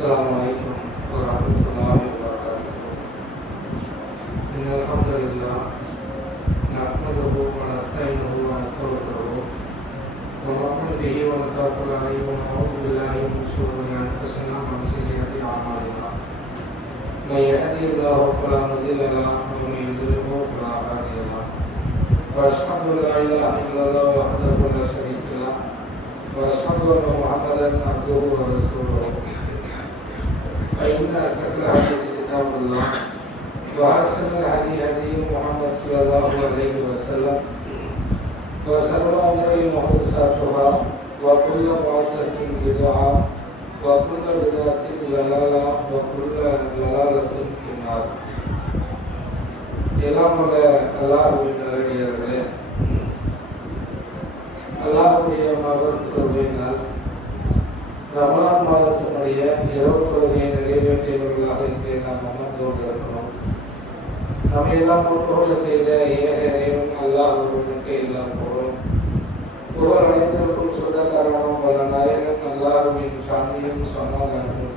Assalamualaikum warahmatullahi wabarakatuh. Innal hamdalillah nahmaduhu wa nasta'inuhu wa nastaghfiruh wa na'udzu bihi wa natawakkal alayhi wa na'udzu billahi min shururi anfusina wa min sayyiati a'malina. May yahdihillahu fala mudilla lahu wa may yudlilhu fala hadiya lahu. Wa ashhadu an la ilaha illallah wahdahu la sharika lahu wa ashhadu anna Muhammadan abduhu wa rasuluh. فإن أصدق الحديث كتاب الله وأحسن الهدي هدي محمد صلى الله عليه وسلم وشر الأمور محدثاتها وكل محدثة بدعة وكل بدعة ضلالة وكل ضلالة في النار. எல்லாம் உள்ள அல்லாஹ்வின் நல்லடியார்களே, அல்லாஹ்வுடைய மாபெரும் கிருபையினால் ரமலான் மாதத்தினுடைய இரவு தொழுகையை நிறைவேற்றியவர்களாக இங்கே நாம் அமர்ந்தோடு இருக்கிறோம். நம்ம எல்லாம் முன்னோடு செய்த ஏக இறைவன் அல்லாஹ் ஒருவனுக்கு எல்லாம் போகிறோம். ஒருவர் அனைத்திற்கும் சொந்தக்காரனும் வல்ல நாயகன் அல்லாஹ்வின் சாந்தியும் சமாதானமும்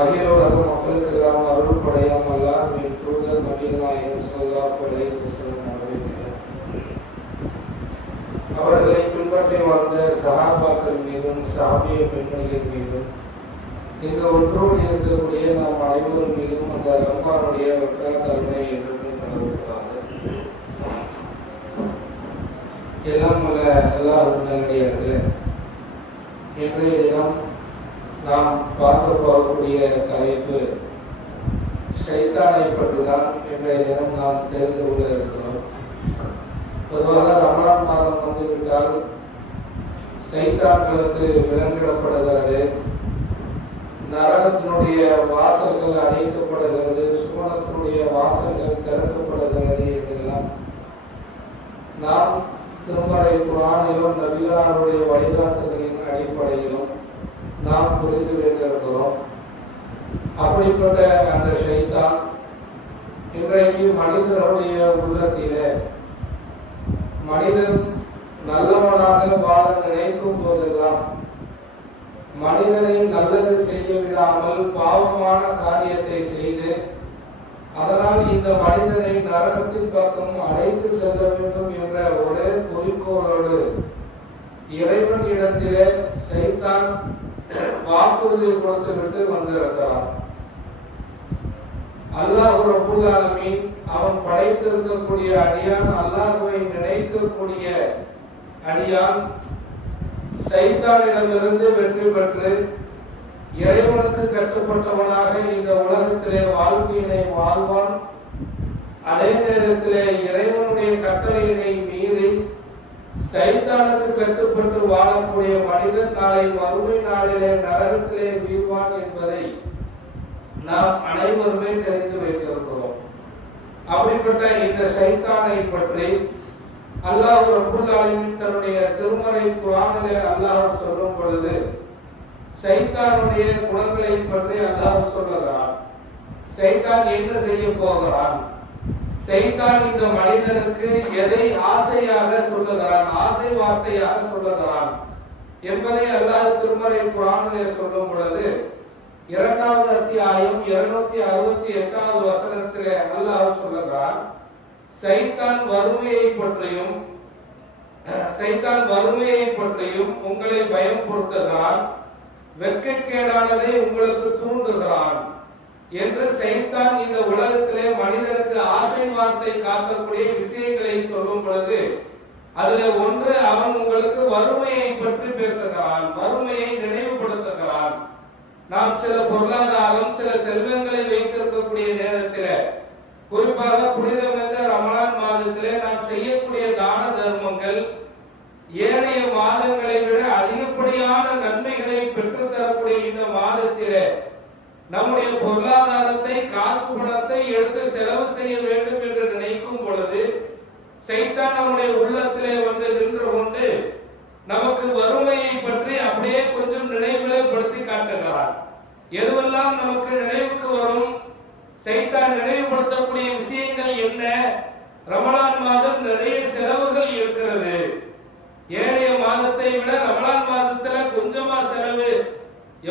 அகிலோட மக்களுக்கெல்லாம் அருள் படையாம் அல்லாஹ்வின் தூதர் நபிகள் நாயகம் ஸல்லல்லாஹு அலைஹி வஸல்லம் அவர்களை பின்பற்றி வாழ்ந்த சஹாபாக்கள் மீதும் சஹாபிய பெண்மணிகள் மீதும் இந்த ஒன்றோடு இருக்கக்கூடிய நாம் அனைவரும் மீதும் அந்த ரஹ்மானுடைய வற்றாத கருணை என்றும் நிலவுகிறாங்க. எல்லாம் வல்ல அல்லாஹ் நல்லடியார்களே, இன்றைய தினம் நாம் பார்க்க போகக்கூடிய தலைப்பு ஷைத்தானை பற்றி தான் இன்றைய தினம் நாம் தெரிந்து கொள்ள இருக்கிறோம். பொதுவாக ரமலான் மாதம் வந்துவிட்டால் சைத்தான்களுக்கு விலங்கிடப்படுகிறது, நரகத்தினுடைய வாசல்கள் அடைக்கப்படுகிறது, சுவனத்தினுடைய வாசல்கள் திறக்கப்படுகிறது என்றெல்லாம் நாம் திருமறை குர்ஆனிலும் நபிகளாருடைய வழிகாட்டுதலின் அடிப்படையிலும் நாம் புரிந்து வைத்திருக்கிறோம். அப்படிப்பட்ட அந்த ஷைத்தான் இன்றைக்கு மனிதனுடைய உள்ளத்திலே மனிதன் நல்லவனாக வாழ நினைக்கும் போதெல்லாம் மனிதனை நல்லது செய்ய விடாமல் பாவமான காரியத்தை செய்து அதனால் இந்த மனிதனை நரகத்தின் பக்கம் அழைத்து செல்ல வேண்டும் என்ற ஒரே குறிக்கோளோடு இறைவன் இடத்திலே சைத்தான் வாக்குறுதி கொடுத்துவிட்டு வந்திருக்கிறான். அல்லாஹ் ரப்புல் ஆலமீன் அவன் படைத்திருக்கக்கூடிய அடியான், அல்லாஹ்வை நினைக்கக்கூடிய அடியான் சைத்தானிடமிருந்து வெற்றி பெற்று இறைவனுக்கு கட்டுப்பட்டவனாக இந்த உலகத்திலே வாழ்க்கையினை வாழ்வான். அதே நேரத்திலே இறைவனுடைய கட்டளையினை மீறி சைத்தானுக்கு கட்டுப்பட்டு வாழக்கூடிய மனிதன் நாளை மறுமை நாளிலே நரகத்திலே வீழ்வான் என்பதை நாம் அனைவருமே தெரிந்து வைத்திருக்கிறோம். அப்படிப்பட்ட இந்த சைத்தானை பற்றி அல்லாஹ் ரப்புல் ஆலமீன் தன்னுடைய திருமறை குர்ஆனிலே அல்லாஹ் சொல்லும் பொழுது சைத்தானுடைய குணங்களை பற்றி அல்லாஹ் சொல்லுகிறான். சைத்தான் என்ன செய்ய போகிறான், சைத்தான் இந்த மனிதனுக்கு எதை ஆசையாக சொல்லுகிறான், ஆசை வார்த்தையாக சொல்லுகிறான் என்பதை அல்லாஹ் திருமறை குர்ஆனிலே சொல்லும் பொழுது 2வது அத்தியாயம் 268வது வசனத்திலே அல்லாஹ் சொல்லுகிறான், சைத்தான் வறுமையை பற்றியும் உங்களை பயப்படுத்துகிறான், வெட்கக்கேடானதை உங்களுக்கு தூண்டுகிறான் என்று சைத்தான் இந்த உலகத்திலே மனிதனுக்கு ஆசை வார்த்தை காட்டக்கூடிய விஷயங்களை சொல்லும் பொழுது அதுல ஒன்று, அவன் உங்களுக்கு வறுமையை பற்றி பேசுகிறான், வறுமையை நினைவுபடுத்துகிறான். நாம் சில பொருளாதாரம் சில செல்வங்களை வைத்திருக்கக்கூடிய நேரத்தில் குறிப்பாக புனிதமிக்க ரமலான் மாதத்திலே நாம் செய்யக்கூடிய தான தர்மங்கள் ஏனைய மாதங்களை விட அதிகப்படியான நன்மைகளை பெற்றுத்தரக்கூடிய இந்த மாதத்திலே நம்முடைய பொருளாதாரத்தை காசு பணத்தை எடுத்து செலவு செய்ய வேண்டும் என்று நினைக்கும் பொழுது சைத்தான் நம்முடைய உள்ளத்திலே வந்து நின்று கொண்டு நமக்கு வறுமையை பற்றி அப்படியே கொஞ்சம் நினைவுபடுத்தி காட்டுகிறான். எதுவெல்லாம் நமக்கு நினைவுக்கு வரும், சைத்தான் நினைவுபடுத்தக்கூடிய விஷயங்கள் என்ன? ரமலான் மாதம் நிறைய செலவுகள் இருக்கிறது, ஏனைய மாதத்தை விட ரமலான் மாதத்துல கொஞ்சமா செலவு,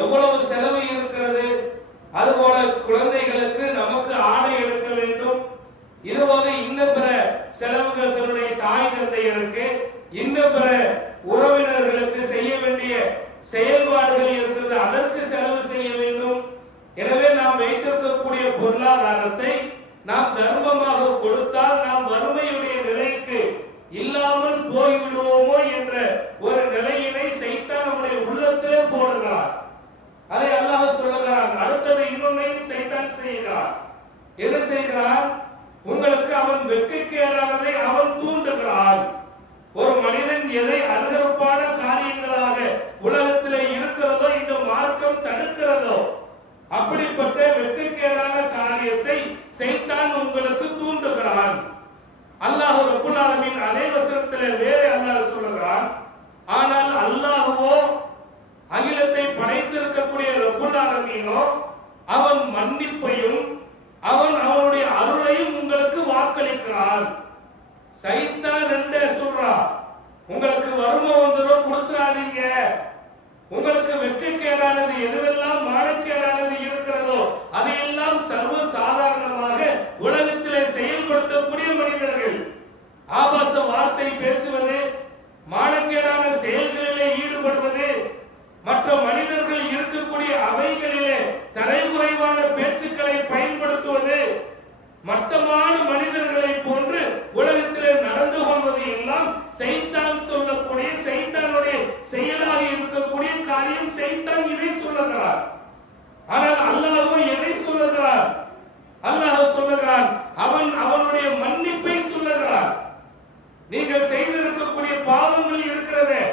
எவ்வளவு செலவு இருக்கிறது பொருளாதாரத்தை நாம் தர்மமாக கொடுத்தால் நாம் வறுமையுடைய நிலைக்கு இல்லாமல் போய்விடுவோமோ என்ற ஒரு நிலையினை சைத்தான் நம்முடைய உள்ளத்திலே போடுகிறார். அதை அல்லாஹ் சொல்லுகிறான். அடுத்தது இன்னொன்னையும் சைத்தான் செய்கிறார். என்ன செய்கிறான்? உங்களுக்கு அவன் வெட்கக்கேடானதை அவன் தூண்டுகிறான். ஒரு மனிதன் எதை அருகருப்பான காரியங்களாக உலகத்திலே இருக்கிறதோ இந்த மார்க்கம் தடுக்கிறதோ அப்படிப்பட்ட வெட்கக்கேடான காரியத்தை சைத்தான் உங்களுக்கு தூண்டுகிறான். அல்லாஹ் ரப்பல் ஆலமீன் அதே வசனத்திலே வேறே அல்லாஹ் சொல்லுகிறான். ஆனால் அல்லாஹ்வோ அகிலத்தை படைத்திருக்கக்கூடிய ரப்பல் ஆலமீனோ அவன் மன்னிப்பையும் அவனுடைய அருளையும் உங்களுக்கு வாக்களிக்கிறான். சைத்தான் ரெண்டே சொல்றா, உங்களுக்கு வறுமை வந்துரும் கொடுத்துறாதீங்க, உங்களுக்கு வெட்கக்கேடானது எதுவெல்லாம் மானக்கேடானது இருக்கிறதோ அதையெல்லாம் சர்வ சாதாரணமாக உலகத்திலே செயல்படுத்தக்கூடிய மனிதர்கள் ஆபாச வார்த்தை பேசுவது, மானக்கேடான செயல்களிலே ஈடுபடுவது, மற்ற மனிதர்கள் இருக்கக்கூடிய அவைகளிலே தரைகுறைவான பேச்சுக்களை பயன்படுத்துவது, மட்டமான மனிதர்களை போன்று உலகத்திலே நடந்து கொள்வது எல்லாம் சைத்தான் சொல்லக்கூடிய சைத்தானுடைய செயலாக இருக்கக்கூடிய காரியம். சைத்தான் இதை சொல்லுகிறார். ஆனால் அல்லாஹ் எதை சொல்லுகிறார்? அல்லாஹ் சொல்லுகிறான் அவனுடைய மன்னிப்பை சொல்லுகிறார். நீங்கள் செய்திருக்கக்கூடிய பாவங்கள் இருக்கிறதே,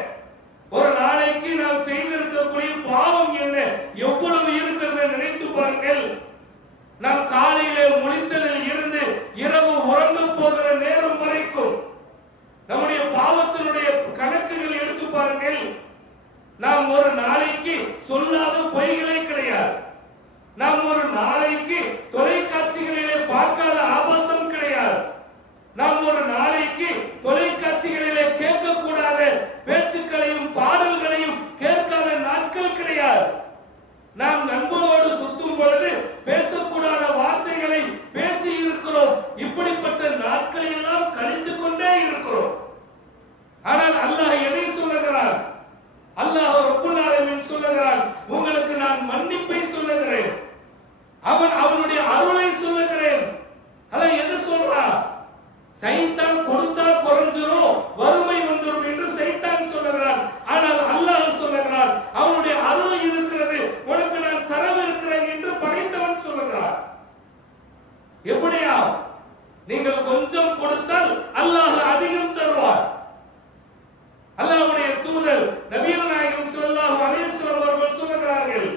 ஒரு நாளைக்கு நாம் செய்திருக்கக்கூடிய பாவம் என்ன எவ்வளவு இருக்கிறது நினைத்து பாருங்கள். நாம் காலையிலே முழித்ததில் இருந்து இரவு உறங்க போகிற நேரம் வரைக்கும் நம்முடைய பாவத்தினுடைய கணக்குகள் எடுத்து பாருங்கள். நாம் ஒரு நாளைக்கு சொல்லாத பொய்களே கிடையாது. நாம் ஒரு நாளைக்கு தொலைக்காட்சிகளிலே பார்க்காத ஆபாசம் கிடையாது. நாம் ஒரு நாளைக்கு தொலைக்காட்சிகளிலே கேட்கக்கூடாத பேச்சுக்களையும் பாடல்களையும் கேட்காத நாட்கள் கிடையாது. நாம் நண்பரோடு சுத்தும் பொழுது பேசக்கூடாத வார்த்தைகளை பேசி இருக்கிறோம். இப்படிப்பட்ட நாட்கள் எல்லாம் கழித்து கொண்டே இருக்கிறோம். ஆனால் அல்லாஹ் எதை சொல்லுகிறான்? அல்லாஹ் ரப்பல் ஆலமீன் சொல்லுகிறான், உங்களுக்கு நான் மன்னிப்பை சொல்லுகிறேன், அவனுடைய அருளை சொல்லுகிறேன். அல்லாஹ் எதை சொல்றான்? சைத்தான் கொடுத்தா குறைஞ்சிரும், வறுமை வந்துரும் என்று சைத்தான் சொல்லுகிறான். ஆனால் அல்லாஹ் சொல்லுகிறான், அவனுடைய அருள் இருக்கிறது, உனக்கு நான் தரவிருக்கிறேன் என்று படைத்தவன் சொல்லுகிறான். எப்படியா? நீங்கள் கொஞ்சம் கொடுத்தால் அல்லாஹ் அதிகம் தருவார். அல்லாஹ்வுடைய தூதர் நபிகள் நாயகம் ஸல்லல்லாஹு அலைஹி வஸல்லம் அவர்கள் சொல்லுகிறார்கள்,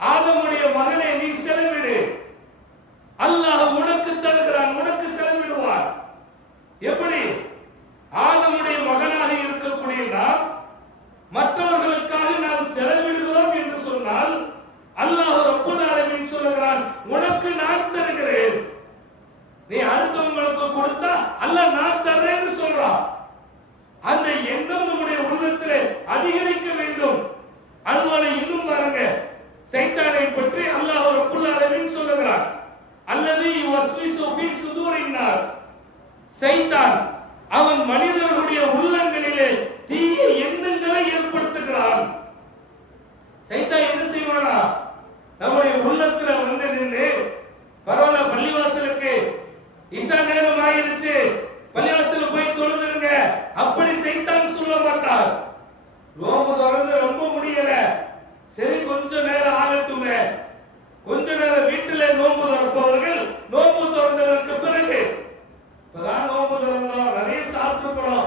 ஆதமுடைய மகனே நீ செலவிடு, அல்லாஹ் உனக்கு தருகிறான், உனக்கு செலவிடுவார். எப்படி? ஆதமுடைய மகனாக இருக்கக்கூடிய நாம் மற்றவர்களுக்காக நாம் செலவிடுகிறோம் என்று சொன்னால் அல்லாஹ் ரப்பல் ஆலமீன் சொல்லுகிறான், உனக்கு நான் தருகிறேன். நீ அடுத்தவங்களுக்கு கொடுத்தா அல்லாஹ் நான் தர்றேன்னு சொல்றான். அந்த எண்ணம் நம்முடைய உள்ளத்திலே அதிகரிக்க வேண்டும். அதுபோல இன்னும் பாருங்க, சைத்தானை பற்றி அல்லாஹ் ரப்பல் ஆலமீன் சொல்லுகிறான், அல்லதி யுவஸ்விசு ஃபீ சுதூரின் நாஸ். சைத்தான் அவன் மனிதர்களுடைய உள்ளங்களிலே தீய எண்ணங்களை ஏற்படுத்துகிறான். சைத்தான் என்ன செய்வானா? நம்முடைய உள்ளத்துல வந்து நின்று, பரவாயில்ல பள்ளிவாசலுக்கு இசா நேரம் ஆயிருச்சு, பள்ளிவாசலுக்கு போய் தொழுதுருங்க, அப்படி சைத்தான் சொல்ல மாட்டார். நோம்பு திறந்து ரொம்ப முடியல, சரி கொஞ்ச நேரம் ஆகட்டுமே, கொஞ்ச நேரம் வீட்டிலே நோம்பு திறப்பவர்கள் நோம்பு திறந்ததற்கு பிறகு இப்பதான் நோம்பு திறந்தோம், நிறைய சாப்பிட்டுக்கிறோம்,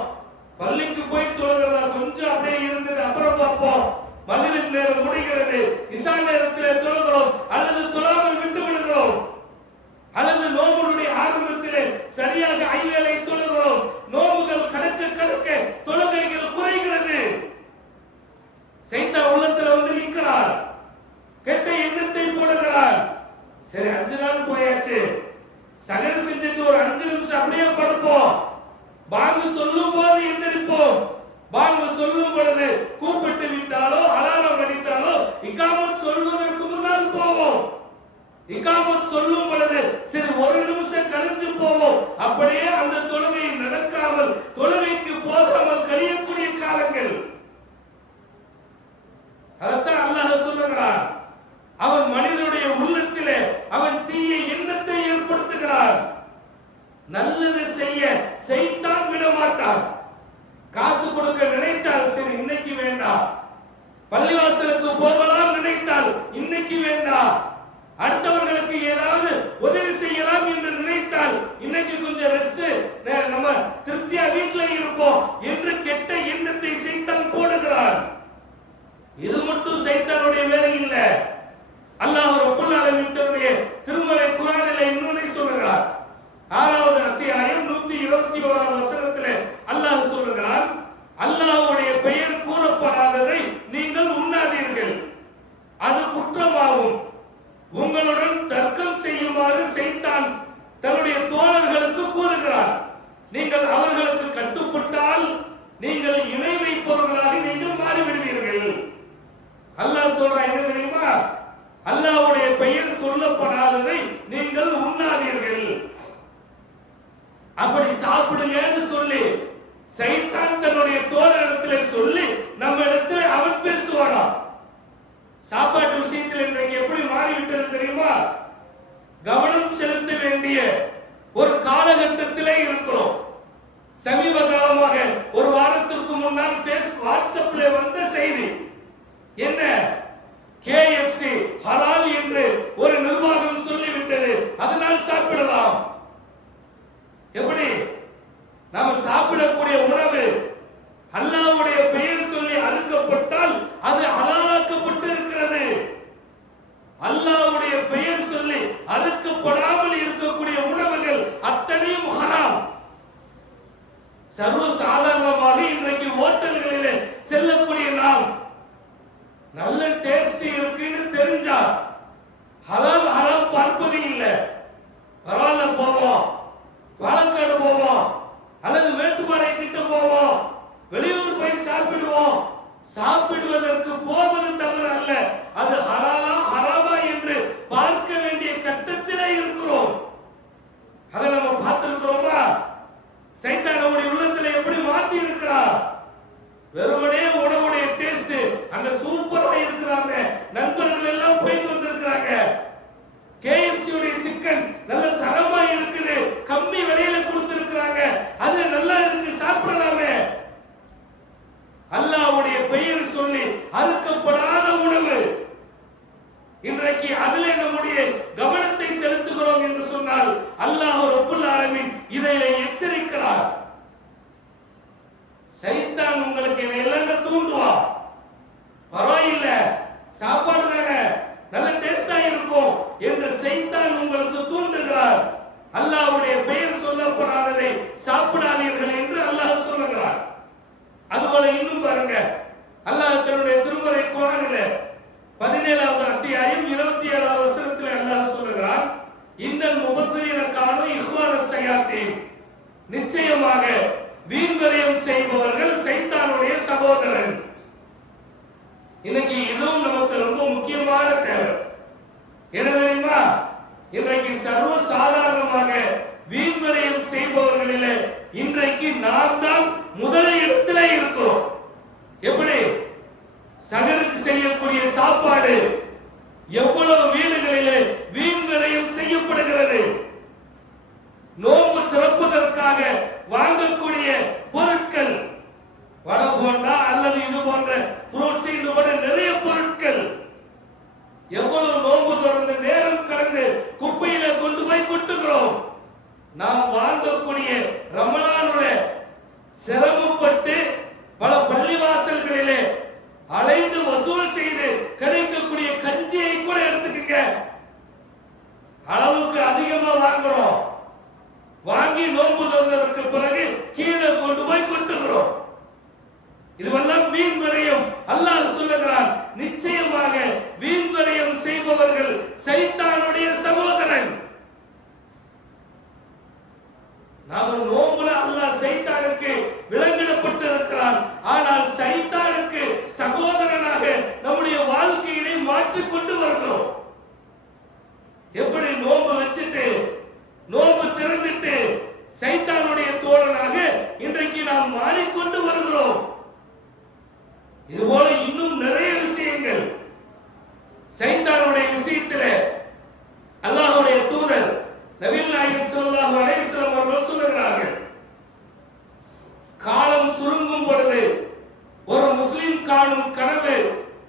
பள்ளிக்கு போய் தொழுகிறதா கொஞ்சம் அப்படியே இருந்துட்டு அப்புறம் பார்ப்போம், மகிரிப் நேரம் முடிகிறது, இசா நேரத்திலே தொழுகிறோம், அல்லது தொழாமல் விட்டு விடுகிறோம், அல்லது நோம்புடைய ஆரம்பத்திலே சரியாக ஐவேளை தொழுகிறோம், நோம்புகள் கணக்கு கணக்க தொழுகைகள் குறைகிறது. சைத்தான் உள்ளத்துல வந்து நிற்கிறார், கெட்ட எண்ணத்தை போடுகிறார். சரி 5 நாள் போயாச்சு, சகர் செஞ்சுட்டு ஒரு 5 நிமிஷம் அப்படியே படுப்போம், பாங்கு சொல்லும் போது எந்திரிப்போம், பாங்கு சொல்லும் பொழுது கூப்பிட்டு விட்டாலோ அலாரம் அடித்தாலோ இகாமத் சொல்வதற்கு முன்னால் போவோம், இகாமத் சொல்லும் பொழுது சரி 1 நிமிஷம் கழிஞ்சு போவோம். அப்படியே அந்த தொழுகை நடக்காமல் தொழுகைக்கு போகாமல் கழியக்கூடிய காலங்கள். அதைத்தான் அல்லாஹ் சொல்லுகிறான், அவன் மனிதனுடைய உள்ளத்திலே அவன் தீய எண்ண பள்ளிவாசலுக்கு போகலாம் நினைத்தால் இன்னைக்கு வேண்டாம், அடுத்தவர்களுக்கு ஏதாவது உதவி செய்யலாம் என்று நினைத்தால் இன்னைக்கு கொஞ்சம் ரெஸ்ட், நம்ம திருப்தியா வீட்டில இருப்போம் என்று கெட்ட எண்ணத்தை சைத்தான் போடுகிறான். இது மட்டும் சைத்தானுடைய வேலை இல்ல. அல்லாஹ் ரப்பல் ஆலமீன் தன்னுடைய திருமறை குர்ஆனிலே இன்னொன்னு சொல்கிறார். 6வது அத்தியாயம் 121வது வசனத்திலே அல்லாஹ் சொல்கிறான், அல்லாஹ்வுடைய பெயர் கூறப்படாததை நீங்கள் உண்ணாதீர்கள், அது குற்றமாகும். உங்களுடன் தர்க்கம் செய்யுமாறு சைத்தான் தன்னுடைய தோழர்களுக்கு கூறுகிறார். நீங்கள் அவர்களுக்கு கட்டுப்பட்டால் நீங்கள் இணை வைப்பவர்களாக நீங்கள் மாறிவிடுவீர்கள். அல்லாஹ் சொல்றான் என்ன தெரியுமா? அல்லாஹ்வுடைய பெயர் சொல்லப்படாததை நீங்கள் உண்ணாதீர்கள், அப்படி சாப்பிடுங்கன்னு சொல்லி சைத்தான் தன்னுடைய தோழரிடத்திலே சொல்லி நம்ம இடத்துல அவன் பேசுவானா? சாப்பாட்டு விஷயத்தில் இன்றைக்கு எப்படி மாறிவிட்டது தெரியுமா? கவனம் செலுத்த வேண்டிய ஒரு காலகட்டத்திலே இருக்கிறோம். சமீப காலமாக ஒரு வாரத்திற்கு முன்னால் வாட்ஸ்அப்ல வந்த செய்தி என்ன? KFC ஹலால் என்று ஒரு நிர்வாகம் சொல்லிவிட்டது, அதனால் சாப்பிடலாம். எப்படி நாம் சாப்பிடக்கூடிய உணவு அல்லாஹ்வுடைய பெயர் சொல்லி அறுக்கப்பட்டால் அது ஹலாலாக்கப்பட்டு இருக்கிறது. அல்லாஹ்வுடைய பெயர் சொல்லி அறுக்கப்படாமல் இருக்கக்கூடிய உணவுகள் அத்தனையும் ஹராம். சர்வ சாதாரணமாக இன்றைக்கு ஹோட்டல்களிலே செல்லக்கூடிய நாம் நல்ல டேஸ்ட் இருக்குன்னு தெரிஞ்சா ஹலால் ஹராம் பார்ப்பது இல்லை. பரவாயில்ல போவோம், பாலக்காடு போவோம் அல்லது மேட்டுப்பாளையம் கிட்ட போவோம், வெளியூர் போய் சாப்பிடுவோம். சாப்பிடுவதற்கு போவது தவறு அல்ல, அது ஹலாலா ஹராமா என்று பார்க்க வேண்டிய கட்டத்திலே இருக்கிறோம். அதை நம்ம பார்த்திருக்கிறோமா? சைத்தான் நம்முடைய உள்ளத்துல எப்படி மாத்தி இருக்கிறார்? வெறுமனே உணவுடைய டேஸ்ட் அங்க சூப்பரா இருக்கிறாங்க, நண்பர்கள் எல்லாம் போயிட்டு வந்திருக்கிறாங்க. KFC உடைய சிக்கன் நல்ல தரமா இருக்குது, கம்மி விலையில கொடுத்திருக்கிறாங்க, அது நல்லா இருக்கு, சாப்பிடலாமே. அல்லாஹ்வுடைய பெயர் சொல்லி அறுக்கப்படாத உணவு இன்றைக்கு அதிலே நம்முடைய கவனத்தை செலுத்துகிறோம் என்று சொன்னால் அல்லாஹ் ரப்பல் ஆலமீன் இதை எச்சரிக்கிறார். சைத்தான் உங்களுக்கு இதெல்லாம் தூண்டுவா, பரவாயில்ல சாப்பாடு தானே நல்ல டேஸ்டா இருக்கும் என்று சைத்தான் உங்களுக்கு தூண்டுகிறார். அல்லாஹ்வுடைய பெயர் சொல்லப்படாததை சாப்பிடாதீர்கள் என்று அல்லாஹ் சொல்லுகிறார். அதுபோல இன்னும் பாருங்க, அல்லாஹ் தன்னுடைய திருமறை குர்ஆனிலே 17வது அத்தியாயம் 27வது வசனத்திலே அல்லாஹ் சொல்லுகிறார், இன்னல் முபஸ்ஸிரீன கானூ இஹ்வான ஷயாத்தீன், நிச்சயமாக வீண்வரியம் செய்பவர்கள் சைத்தானுடைய சகோதரன். இன்னைக்கு இதுவும் நமக்கு ரொம்ப முக்கியமான தேவை. என்ன தெரியுமா? இன்றைக்கு சர்வ சாதாரணமாக வீண்வரியம் செய்பவர்களிலே இன்றைக்கு நாம் தான் முதல் இடத்திலே இருக்கிறோம். எப்படி? சகருக்கு செய்யக்கூடிய சாப்பாடு எவ்வளவு வீடுகளிலே வீண்வரியம் செய்யப்படுகிறது. நோன்பு திறப்பதற்காக வாங்கக்கூடிய பொருட்கள், வடை போண்டா அல்லது இது போன்ற ஃப்ரூட்ஸ், இது போன்ற நிறைய பொருட்கள் எவ்வளவு நோன்பு திறந்து நேரம் கடந்து குப்பையில கொண்டு போய் கொட்டுகிறோம். நாம் வாங்கக்கூடிய ரமலானுடைய சிரமப்பட்டு பல பள்ளிவாசல்களிலே அலைந்து வசூல் செய்து கிடைக்கக்கூடிய கஞ்சியை கூட எடுத்துக்கங்க, அளவுக்கு அதிகமா வாங்குறோம். வாங்கி நோன்பு திறந்ததற்கு பிறகு கீழே கொண்டு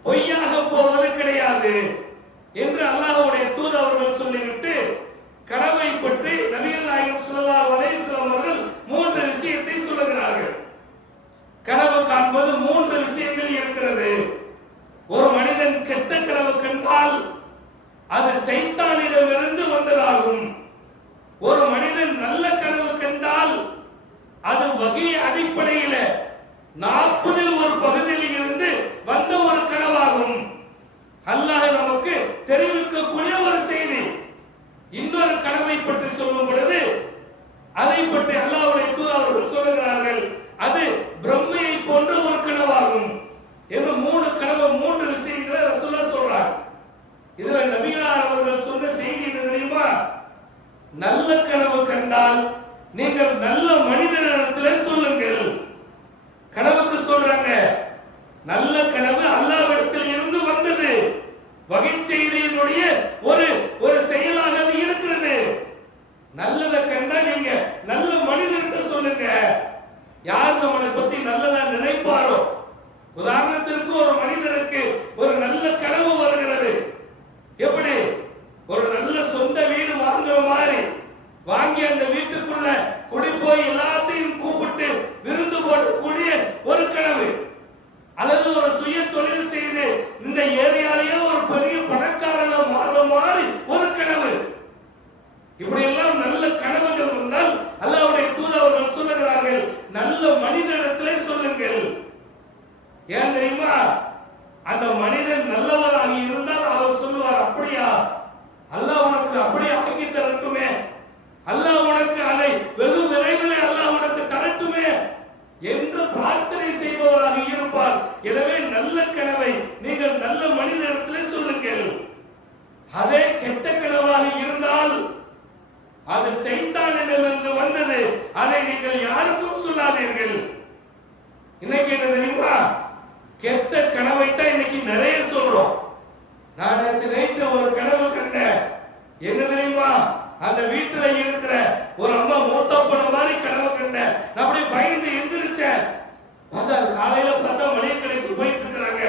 பொய்யாக போவது கிடையாது என்று அல்லாஹ்வுடைய தூதர் அவர்கள் சொல்லிவிட்டு கனவை பற்றி நபிகள் நாயகம் ஸல்லல்லாஹு அலைஹி வஸல்லம் அவர்கள் 3 விஷயத்தை சொல்லுகிறார்கள். கனவு காண்பது 3 விஷயங்கள் இருக்கிறது. ஒரு மனிதன் கெட்ட கனவு கண்டால் அது சைத்தானிடமிருந்து வந்ததாகும். ஒரு மனிதன் நல்ல கனவு கண்டால் அது வகை அடிப்படையில் 40 ஒரு பகுதியில் இருந்து வந்த ஒரு கனவாகும். அல்லாஹ் நமக்கு தெரிவிக்கக்கூடிய ஒரு செய்தி. இன்னொரு கனவை பற்றி சொல்லும் பொழுது அதை பற்றி அல்லாஹ்வுடைய தூதர் அவர்கள் சொல்லுகிறார்கள், அது பிரம்மையை போன்ற ஒரு கனவாகும் என்று 3 கனவு 3 விஷயங்களை ரசூலுல்லாஹ் சொல்றார். இதுல நபிகளார் அவர்கள் சொன்ன செய்தி என்ன தெரியுமா? நல்ல கனவு கண்டால் நீங்கள் நல்ல மனிதனிடத்தில் சொல்லுங்கள். கனவுக்கு சொல்றாங்க, நல்ல கனவு அல்லாஹ்விடத்தில் இருந்து வந்தது, வகை செய்தியினுடைய ஒரு செயலாக அது இருக்கிறது. நல்லதை கண்டா நீங்க நல்ல மனிதர்கிட்ட சொல்லுங்க. யார் நம்மளை பத்தி நல்லதா நினைப்பாரோ, உதாரணத்திற்கு ஒரு மனிதருக்கு ஒரு நல்ல கனவு வருகிறது. எப்படி? ஒரு நல்ல சொந்த வீடு வாங்குற மாதிரி வாங்கி அந்த வீட்டுக்குள்ள குடி போய் எல்லாத்தையும் கூப்பிட்டு விருந்து போடக்கூடிய ஒரு கனவு, அல்லது ஒரு சுய தொழில் செய்து இந்த ஏரியாலேயே ஒரு பெரிய பணக்காரன மாறுற மாதிரி ஒரு கனவு. இப்படி எல்லாம் நல்ல கனவுகள் வந்தால் அல்லாஹ்வுடைய தூதர் அவர்கள் சொல்லுகிறார்கள், நல்ல மனிதனிடத்திலே சொல்லுங்கள். ஏன் தெரியுமா? அந்த மனிதன் நல்லவராக இருந்தால் அவர் சொல்லுவார், அப்படியா, அல்லாஹ் உனக்கு அப்படியே ஆக்கி தரட்டுமே, அல்லாஹ் உனக்கு அதை வெகு விரைவில் அல்லாஹ் உனக்கு தரட்டுமே என்று பிரார்த்தனை செய்பவராக இருப்பார். எனவே நல்ல கனவை நீங்கள் நல்ல மனிதனிடத்திலே சொல்லுங்கள். அதே கெட்ட கனவாக இருந்தால் அது சைத்தானிடமிருந்து வந்தது, அதை நீங்கள் யாருக்கும் சொல்லாதீர்கள். இன்னைக்கு என்ன தெரியுமா? கெட்ட கனவை தான் இன்னைக்கு நிறைய சொல்றோம். நான் நேற்று நைட்டு ஒரு கனவு கண்டேன். என்ன தெரியுமா? அந்த வீட்டுல இருக்கிற ஒரு அம்மா மூத்த பொண்ணு மாதிரி கனவு கண்டேன். நான் அப்படியே பயந்து எந்திரிச்சேன். காலையில பார்த்தா மளிகை கடைக்கு போயிட்டு இருக்கிறாங்க.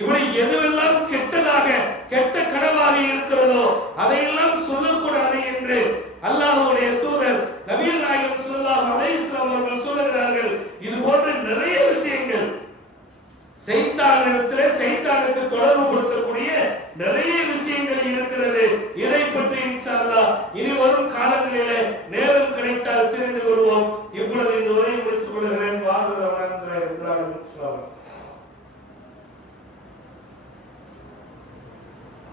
இப்படி எதுவெல்லாம் கெட்டதாக கெட்ட கனவாக இருக்கிறதோ அதையெல்லாம் சொல்லக்கூடாது என்று அல்லாஹ்வுடைய தூதர் நபிகள் நாயகம் ஸல்லல்லாஹு அலைஹி வஸல்லம் அவர்கள் சொல்லுகிறார்கள். இது போன்ற நிறைய விஷயங்கள் சைத்தானிடத்திலே சைத்தானுக்கு தொடர்பு படுத்தக்கூடிய நிறைய விஷயங்கள் இருக்கிறது. இதை